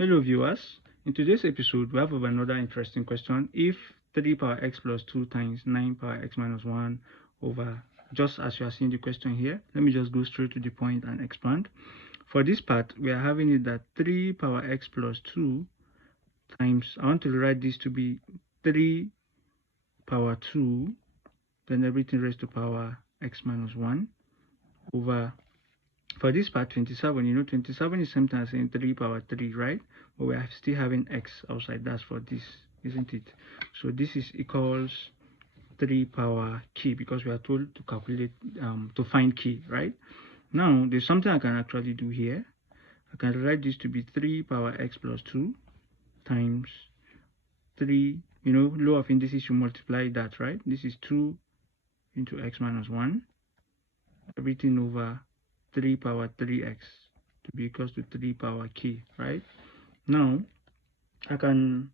Hello viewers, in today's episode we have another interesting question. If 3 power x plus 2 times 9 power x minus 1 over, just as you are seeing the question here, let me just go straight to the point and expand. For this part, we are having it that 3 power x plus 2 times, I want to write this to be 3 power 2, then everything raised to power x minus 1 over, for this part 27, 27 is something as saying 3 power 3, right? But we are still having x outside. That's for this, isn't it? So this is equals 3 power k, because we are told to calculate to find k, right? Now there's something I can actually do here. I can write this to be 3 power x plus 2 times 3, law of indices, you multiply that, right? This is 2 into x minus 1, everything over 3 power 3x to be equals to 3 power k, right? Now I can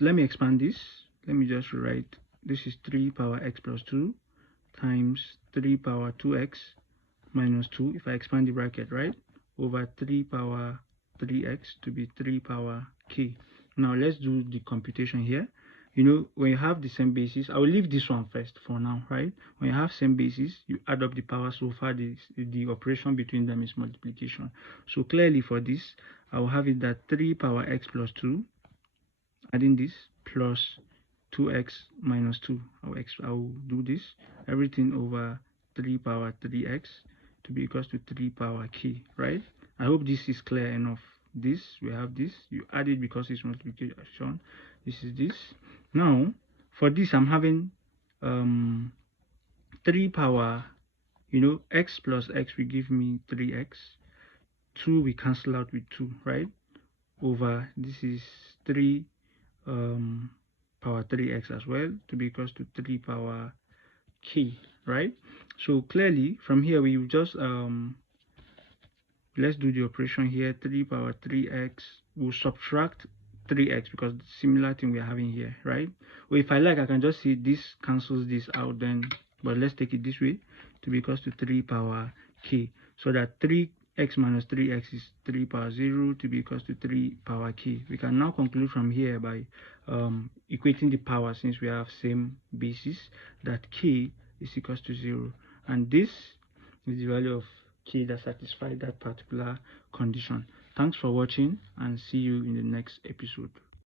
let me expand this. Let me just write this is 3 power x plus 2 times 3 power 2x minus 2, if I expand the bracket, right, over 3 power 3x to be 3 power k. Now let's do the computation here. When you have the same basis, I will leave this one first for now, right? When you have same basis, you add up the power. So far the operation between them is multiplication. So clearly for this, I will have it that 3 power x plus 2, adding this, plus 2x minus 2. I will do this, everything over 3 power 3x to be equals to 3 power k, right? I hope this is clear enough. This, we have this, you add it because it's multiplication. This is this. Now for this, I'm having 3 power, x plus x will give me 3x, 2 we cancel out with 2, right, over this is 3 power 3x as well to be equals to 3 power k, right? So clearly from here we will just let's do the operation here. 3 power 3x will subtract 3x because similar thing we are having here, right? Or if I like, I can just see this cancels this out then, but let's take it this way to be equals to 3 power k, so that 3x minus 3x is 3 power 0 to be equals to 3 power k. We can now conclude from here by equating the power, since we have same basis, that k is equals to 0, and this is the value of k that satisfies that particular condition. Thanks for watching and see you in the next episode.